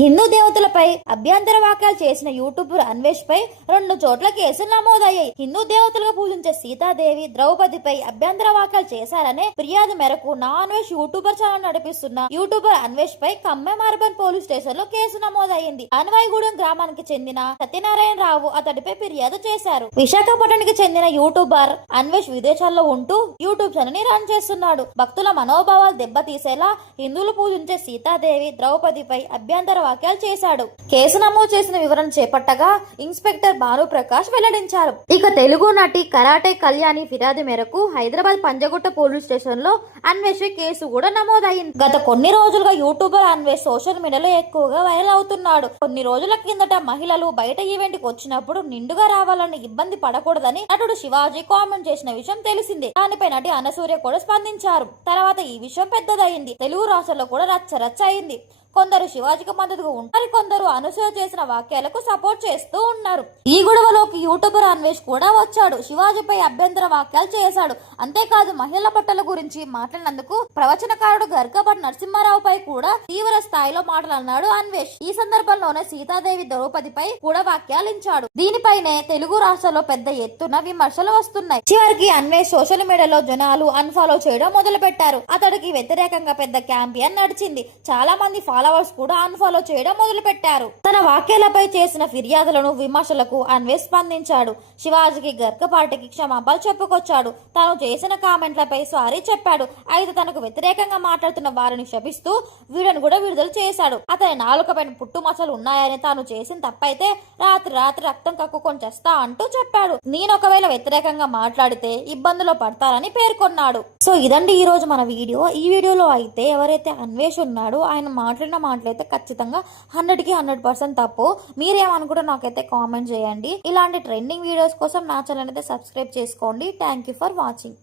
హిందూ దేవతలపై అభ్యంతర వ్యాఖ్యలు చేసిన యూట్యూబర్ అన్వేష్ పై 2 చోట్ల కేసులు నమోదయ్యాయి. హిందూ దేవతలుగా పూజించే సీతాదేవి, ద్రౌపదిపై అభ్యంతర వ్యాఖ్యలు చేశారనే ఫిర్యాదు మేరకు నా అన్వేష్ యూట్యూబర్ ఛానల్ నడిపిస్తున్న యూట్యూబర్ అన్వేష్ పై ఖమ్మం అర్బన్ పోలీస్ స్టేషన్ లో కేసు నమోదయ్యింది. అన్వాయిగూడెం గ్రామానికి చెందిన సత్యనారాయణ రావు అతడిపై ఫిర్యాదు చేశారు. విశాఖపట్నానికి చెందిన యూట్యూబర్ అన్వేష్ విదేశాల్లో ఉంటూ యూట్యూబ్ ఛానల్ ని రన్ చేస్తున్నాడు. భక్తుల మనోభావాలు దెబ్బతీసేలా హిందువులు పూజించే సీతాదేవి, ద్రౌపదిపై అభ్యంతర వ్యాఖ్యలు చేశాడు. కేసు నమోదు చేసిన వివరణ చేపట్టగా ఇన్స్పెక్టర్ భానుప్రకాష్ వెల్లడించారు. ఇక తెలుగు నటి కరాటే కళ్యాణి ఫిర్యాదు మేరకు హైదరాబాద్ పంజగుట్ట పోలీస్ స్టేషన్ లో అన్వేష్ కేసు కూడా నమోదైంది. గత కొన్ని రోజులుగా యూట్యూబర్ అన్వేష్ సోషల్ మీడియాలో ఎక్కువగా వైరల్ అవుతున్నాడు. కొన్ని రోజుల కిందట మహిళలు బయట ఈవెంట్ కి వచ్చినప్పుడు నిండుగా రావాలని ఇబ్బంది పడకూడదని నటుడు శివాజీ కామెంట్ చేసిన విషయం తెలిసిందే. దానిపై నటి అనసూయ కూడా స్పందించారు. తర్వాత ఈ విషయం పెద్దదైంది. తెలుగు రాష్ట్రాల్లో కూడా రచ్చ అయింది. కొందరు శివాజీకి మద్దతుగా ఉంటారు, కొందరు అనసూయ చేసిన వాక్యాలకు సపోర్ట్ చేస్తూ ఉన్నారు. ఈ గొడవలోకి యూట్యూబర్ అన్వేష్ కూడా వచ్చాడు. శివాజీపై అభ్యంతర వ్యాఖ్యలు చేశాడు. అంతేకాదు మహిళల పట్ల గురించి మాట్లాడినందుకు ప్రవచనకారుడు గరికపాటి నరసింహారావుపై కూడా తీవ్ర స్థాయిలో మాట్లాడినాడు అన్వేష్. ఈ సందర్భంలోనే సీతాదేవి, ద్రౌపదిపై కూడా వ్యాఖ్యానించాడు. దీనిపైనే తెలుగు రాష్ట్రాల్లో పెద్ద ఎత్తున విమర్శలు వస్తున్నాయి. చివరికి అన్వేష్ సోషల్ మీడియాలో జనాలు అన్ఫాలో చేయడం మొదలు పెట్టారు. అతడికి వ్యతిరేకంగా పెద్ద క్యాంపెయిన్ నడిచింది. చాలా మంది ఫాలోవర్స్ కూడా అన్ఫాలో చేయడం మొదలు పెట్టారు. తన వ్యాఖ్యలపై చేసిన ఫిర్యాదులను, విమర్శలకు అన్వేష్ స్పందించాడు. శివాజీకి, గరికపాటికి క్షమాపణలు చెప్పుకొచ్చాడు. తాను చేసిన కామెంట్లపై సారీ చెప్పాడు. అయితే తనకు వ్యతిరేకంగా మాట్లాడుతున్న వారిని శపిస్తూ వీడియోను కూడా విడుదల చేశాడు. అతని నాలుకపైన పుట్టుమచ్చలు ఉన్నాయని, తాను చేసిన తప్పైతే రాత్రి రక్తం కక్కుకొని చేస్తా అంటూ చెప్పాడు. నేను ఒకవేళ వ్యతిరేకంగా మాట్లాడితే ఇబ్బందులు పడతారని పేర్కొన్నాడు. సో ఇదండి ఈ రోజు మన వీడియో. ఈ వీడియోలో అయితే ఎవరైతే అన్వేష్ ఉన్నాడో ఆయన మాట్లాడిన మాటలైతే ఖచ్చితంగా 100కి 100% తప్పు. మీరేమనుకుంటారో నాకైతే కామెంట్ చేయండి. ఇలాంటి ట్రెండింగ్ వీడియోస్ కోసం నా ఛానల్ అయితే సబ్స్క్రైబ్ చేసుకోండి. Thank you for watching.